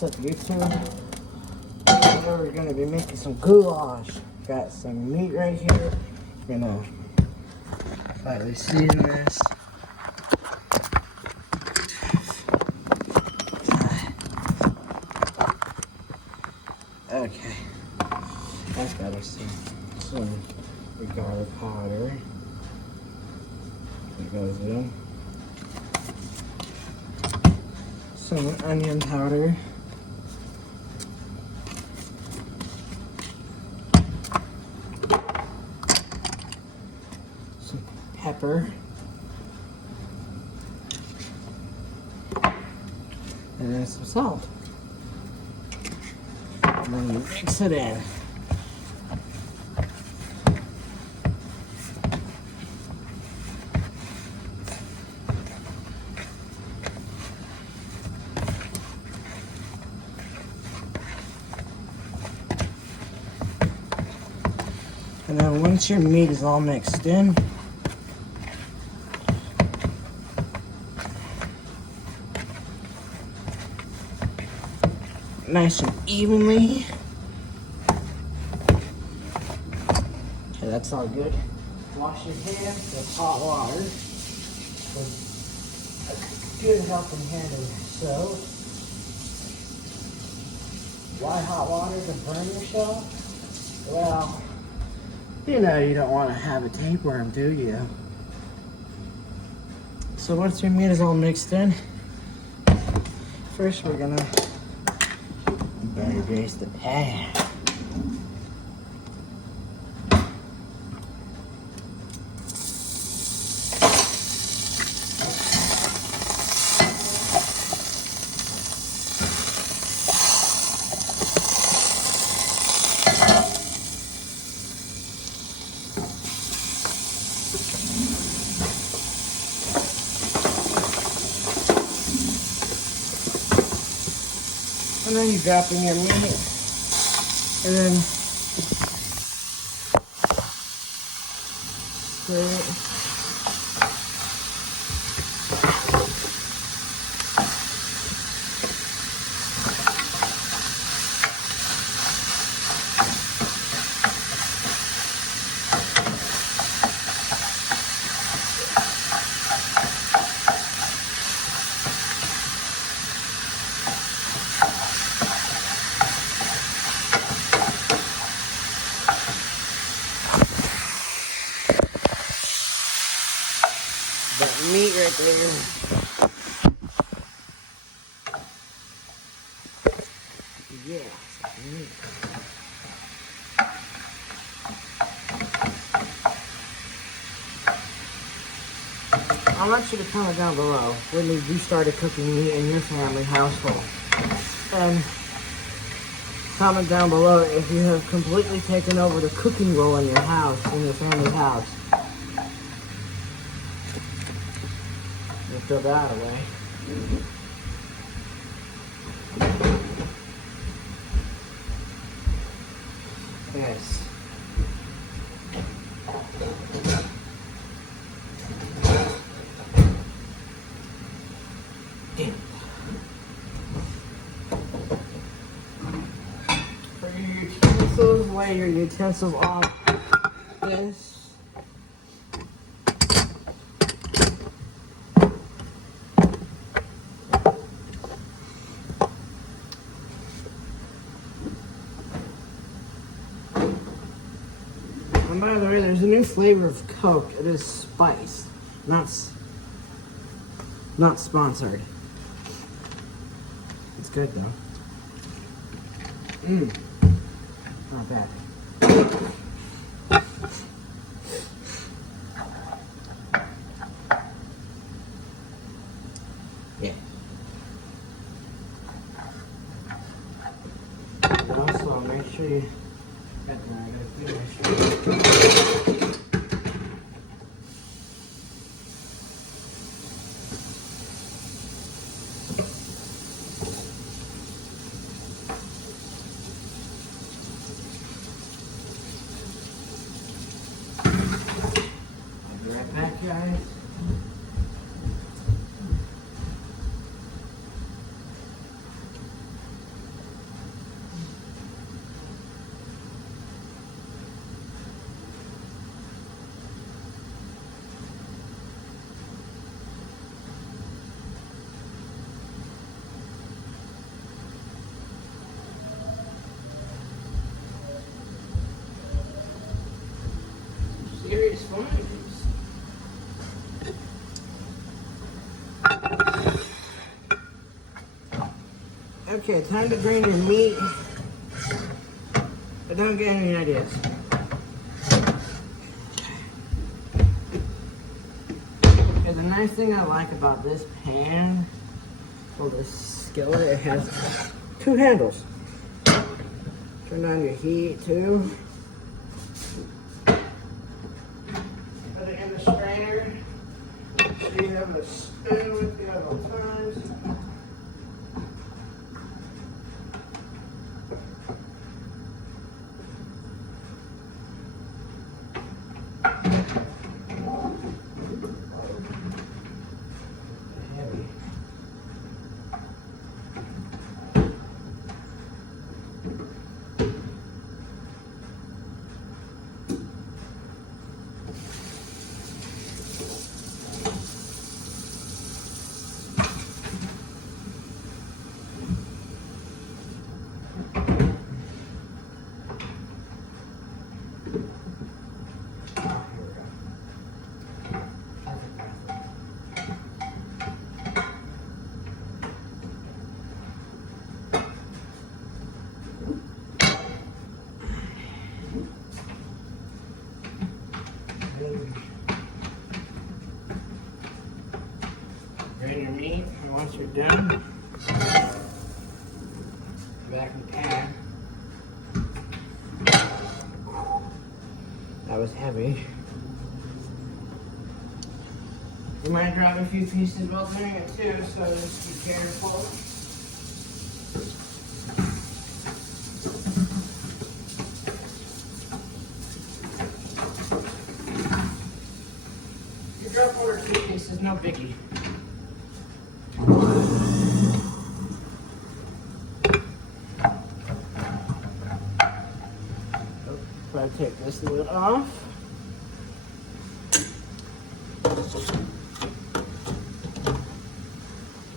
What's up, YouTube? Today we're gonna be making some goulash. Got some meat right here. Gonna lightly season this. Okay, that's got some garlic powder. It goes in. Some onion powder. Some pepper. And then some salt. And then you mix it in. And then once your meat is all mixed in, nice and evenly. Okay, that's all good. Wash your hands with hot water. A good helping hand of soap. Why hot water? To burn yourself? Well, you know you don't want to have a tapeworm, do you? So once your meat is all mixed in, first we're gonna grease the pan. And then you drop in your meat, and then stir it. That meat right there. Yeah. I want you to comment down below when you started cooking meat in your family household. And comment down below if you have completely taken over the cooking role in your house, in your family's house. Throw that away. Yes. For your utensils, lay your utensils on this. And by the way, there's a new flavor of Coke. It is spiced, not sponsored. It's good though. Not bad. Yeah. And also, make sure you got the right finish. Guys. quantities. Okay, time to drain your meat. But don't get any ideas. Okay, the nice thing I like about this pan, or this skillet, it has 2 handles. Turn on your heat too. Put it in the strainer. So you have a spoon with you at all times. Drain your meat, and once you're done, back in the pan. That was heavy. You might drop a few pieces while doing it too, so just be careful. You drop 1 or 2 pieces, no biggie. If I take this lid off.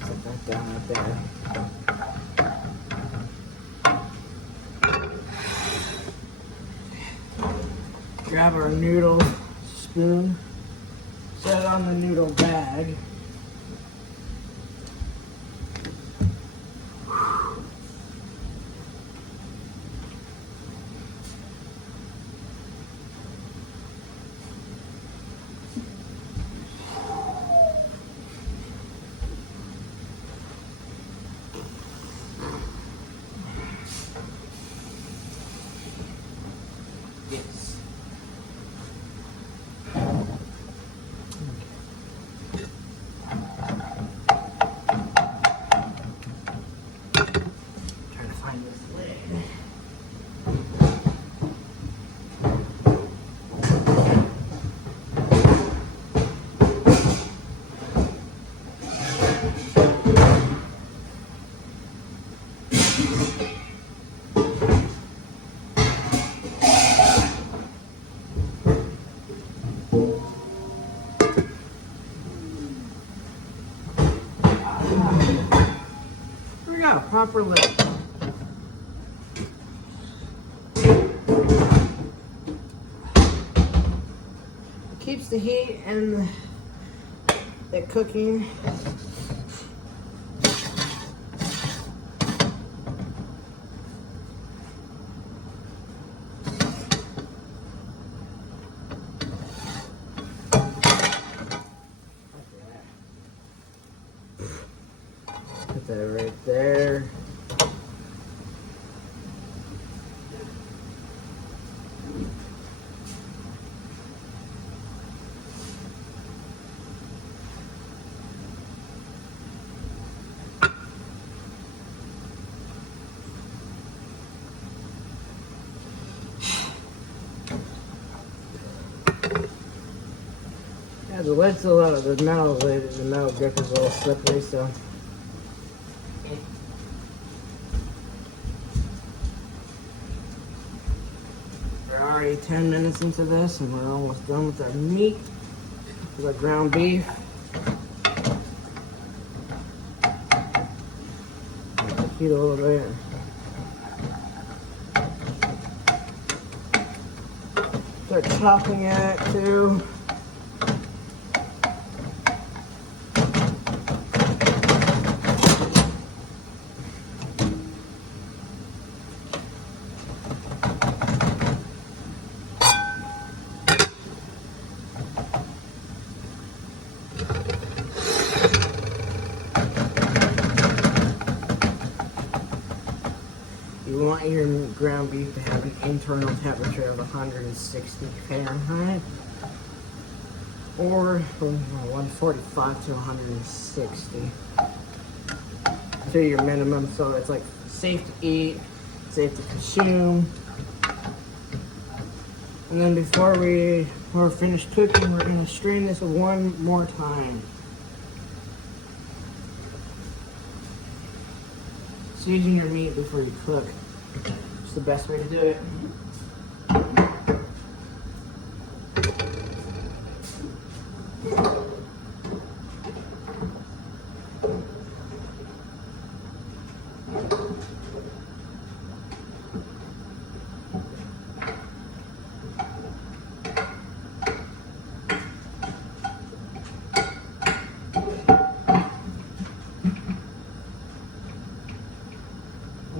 Put that down right there. Grab our noodle spoon, set it on the noodle bag. Yes. Trying to find this lid. Here we go, proper lid. Keeps the heat and the cooking. Put that right there. Yeah, the lid's a little, the metal grip is a little slippery, so. We're already 10 minutes into this and we're almost done with our meat, with our ground beef. Heat a little bit. start chopping it too. You want your ground beef to have an internal temperature of 160 Fahrenheit or from 145 to 160 to your minimum, so it's like safe to eat, safe to consume. And then before we're finished cooking, we're going to strain this one more time. Season your meat before you cook. It's the best way to do it.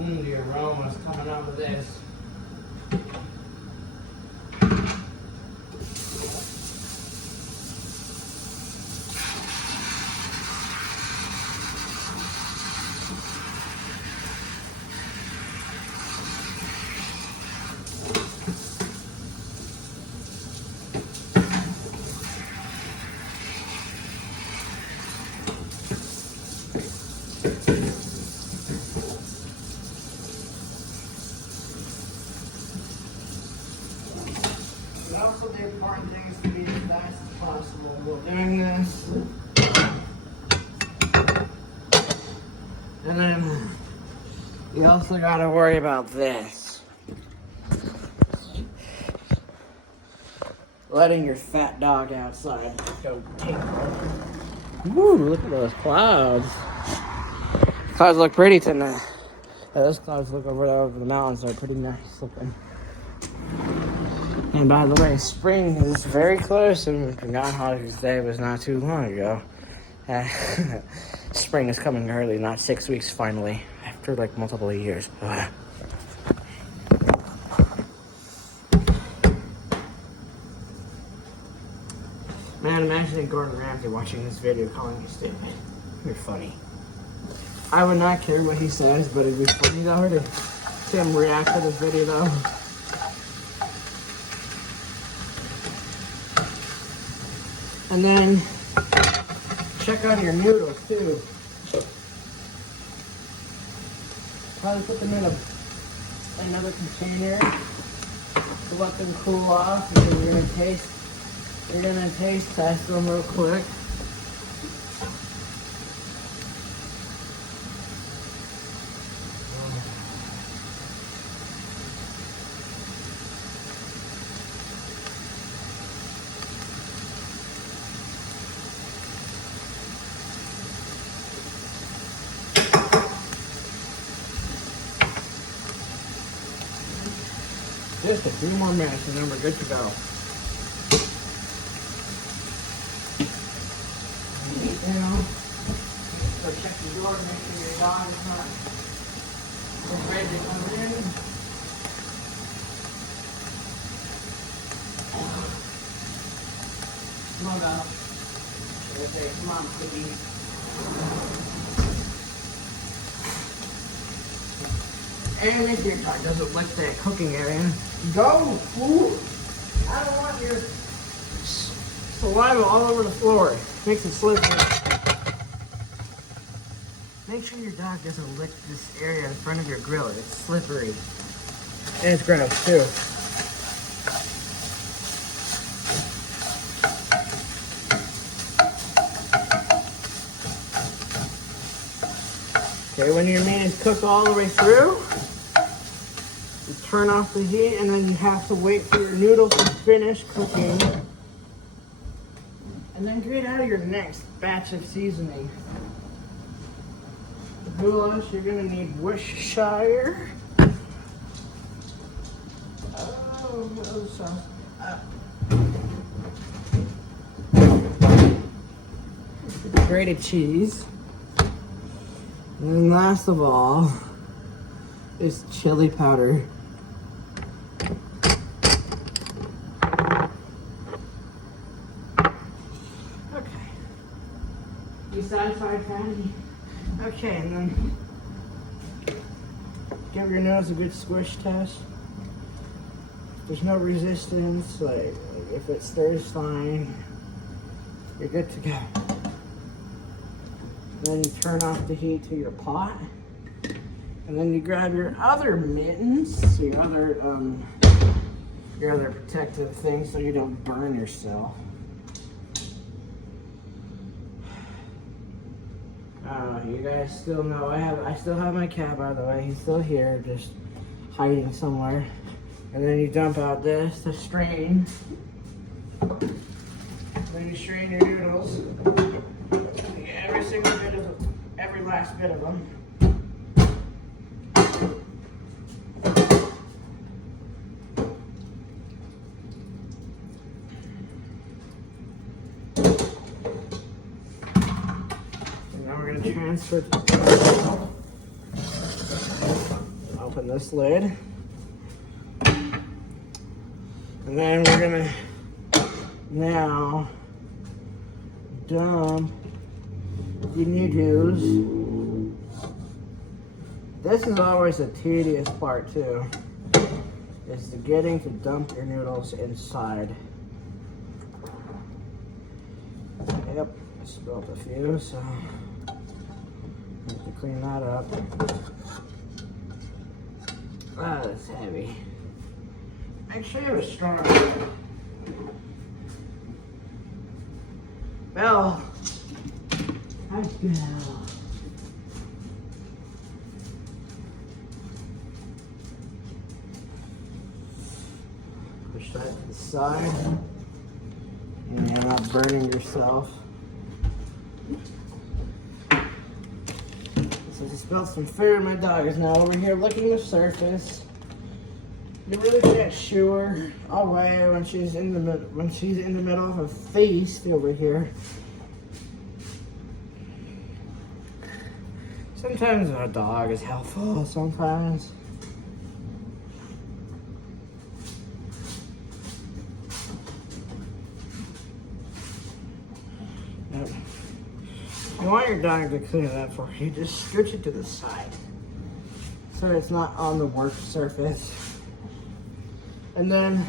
The aroma's coming out of this. And also the important thing is to be as fast as possible while doing this. And then you also gotta worry about this. Letting your fat dog outside go take one. Woo, look at those clouds. Clouds look pretty tonight. Yeah, those clouds look over the mountains. They're pretty nice looking. And by the way, spring is very close, and Groundhog's Day was not too long ago. Spring is coming early, not 6 weeks finally, after like multiple years. Man, imagine Gordon Ramsay watching this video calling you stupid. You're funny. I would not care what he says, but it'd be funny though to see him react to this video though. And then check on your noodles too. Probably put them in another container to let them cool off, because you're gonna taste test them real quick. Just a few more minutes and then we're good to go. Now, so check the door, make sure your dog is not ready to come in. Come on, dog. Okay, come on, piggy. And make sure your dog doesn't lick that cooking area. Go, fool! I don't want your saliva all over the floor. Makes it slippery. Make sure your dog doesn't lick this area in front of your grill. It's slippery. And it's gross too. Okay, when your meat is cooked all the way through, you turn off the heat, and then you have to wait for your noodles to finish cooking. And then get out of your next batch of seasoning. The goulash, you're gonna need Worcestershire. Oh, no sauce. grated cheese. And then last of all is chili powder. Okay. You satisfied, Fatty? Okay, and then give your nose a good squish test. There's no resistance, like if it stirs fine, you're good to go. Then you turn off the heat to your pot, and then you grab your other mittens, your other protective things so you don't burn yourself. You guys still know I still have my cat, by the way. He's still here, just hiding somewhere. And then you dump out this to strain. Then you strain your noodles. You get every last bit of them. And now we're gonna transfer. Open this lid. And then we're gonna now dump the noodles. This is always the tedious part too, is the getting to dump your noodles inside. Yep, I spilled a few, so I have to clean that up. Ah, that's heavy. Make sure you have a strong. Belle. Hi, Belle. Push that to the side. And you're not burning yourself. So I spilled some food. My dog is now over here licking the surface. You really can't shoo her away when she's in the middle of a feast over here. Sometimes a dog is helpful. Sometimes. Yep. You want your dog to clean it up for you, just scooch it to the side so it's not on the work surface. And then,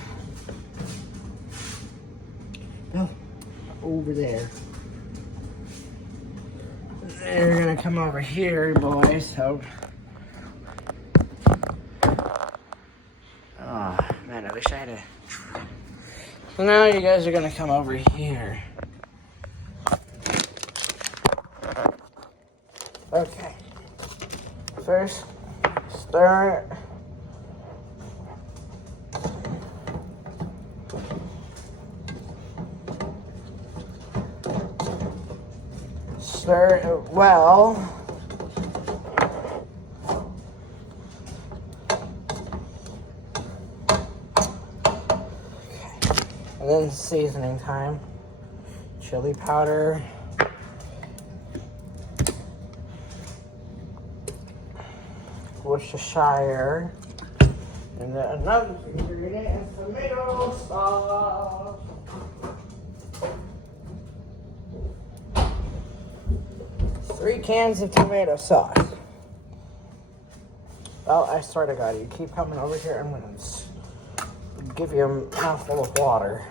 over there. And you're gonna come over here, boys. So, oh man, I wish I had a. So now you guys are gonna come over here. Okay. First, stir it. Stir it well. Okay. And then seasoning time. Chili powder. Worcestershire. And then another ingredient is tomato sauce. 3 cans of tomato sauce. Well, I swear to God, you keep coming over here, I'm gonna give you a mouthful of water.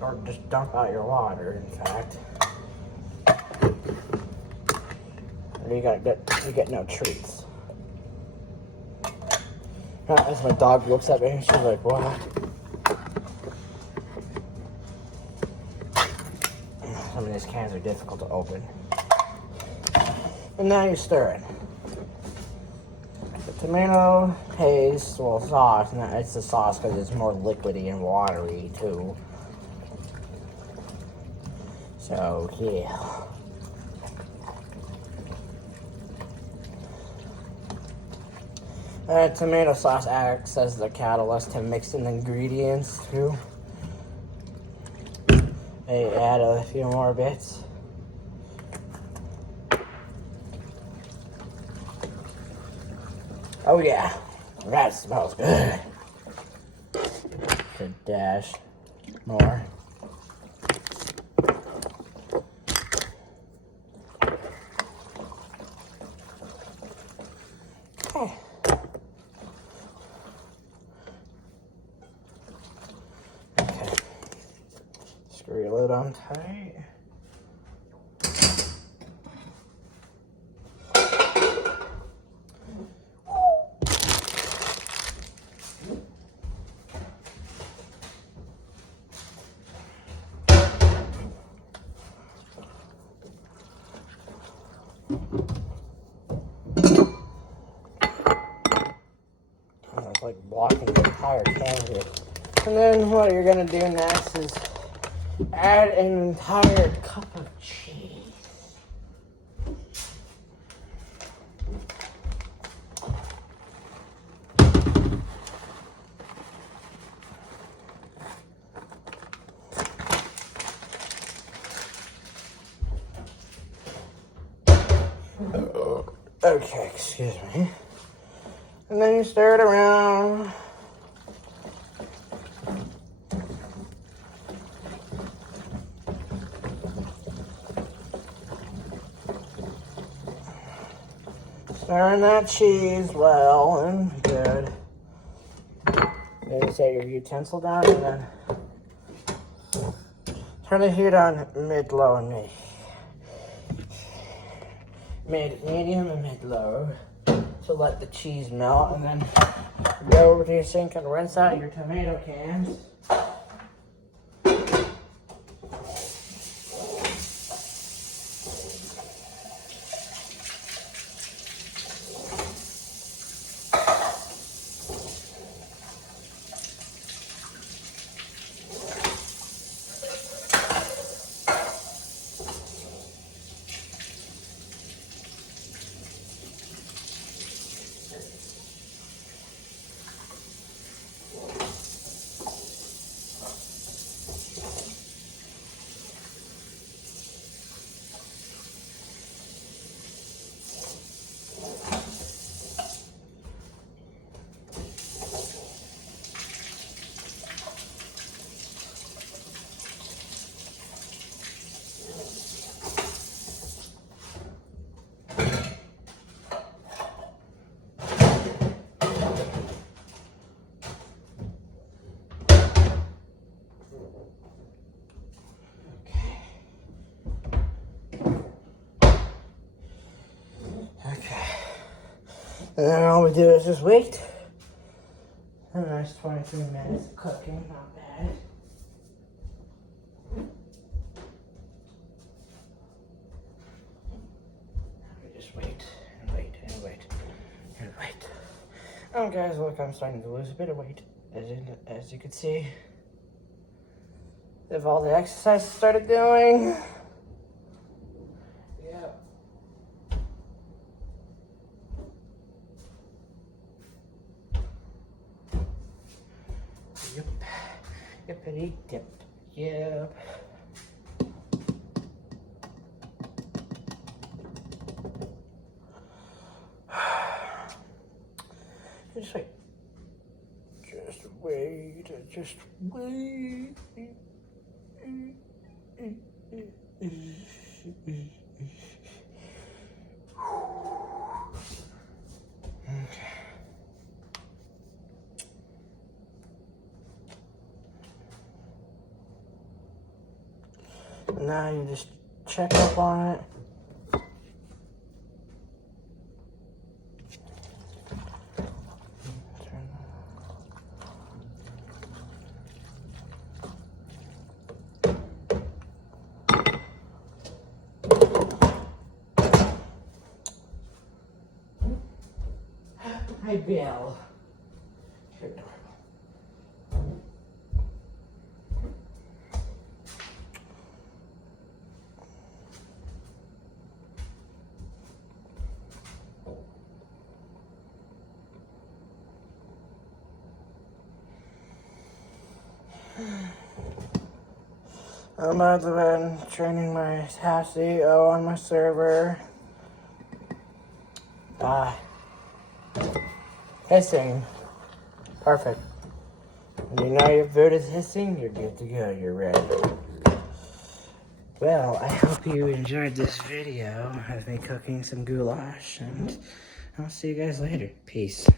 Or just dump out your water, in fact. And you get no treats. Now, as my dog looks at me, she's like, what? Some of these cans are difficult to open. And now you stir it. The tomato paste, well, sauce, and it's the sauce because it's more liquidy and watery too. So, yeah. Tomato sauce acts as the catalyst to mix in ingredients too. They add a few more bits. Oh yeah, that smells good. A dash more. Okay. Okay. Screw your lid on tight. It's like blocking the entire can here. And then what you're gonna do next is add an entire cup of cheese. Okay, excuse me. And then you stir it around. Stirring that cheese well and good. Then you set your utensil down and then turn the heat on mid-low and medium and mid-low to let the cheese melt, and then go over to your sink and rinse out your tomato cans. And then all we do is just wait. A nice 23 minutes of cooking, not bad. We just wait and wait and wait and wait. Oh guys, look, I'm starting to lose a bit of weight. As you can see, of all the exercise I started doing. Yep. Yippity dip. Yep. Just wait. Just wait. Just wait. Okay. Now you just check up on it. Hi, Bill. You're adorable. I'm about to be training my house CEO on my server. Bye. Hissing. Perfect. You know your food is hissing, you're good to go, you're ready. Well, I hope you enjoyed this video of me cooking some goulash, and I'll see you guys later. Peace.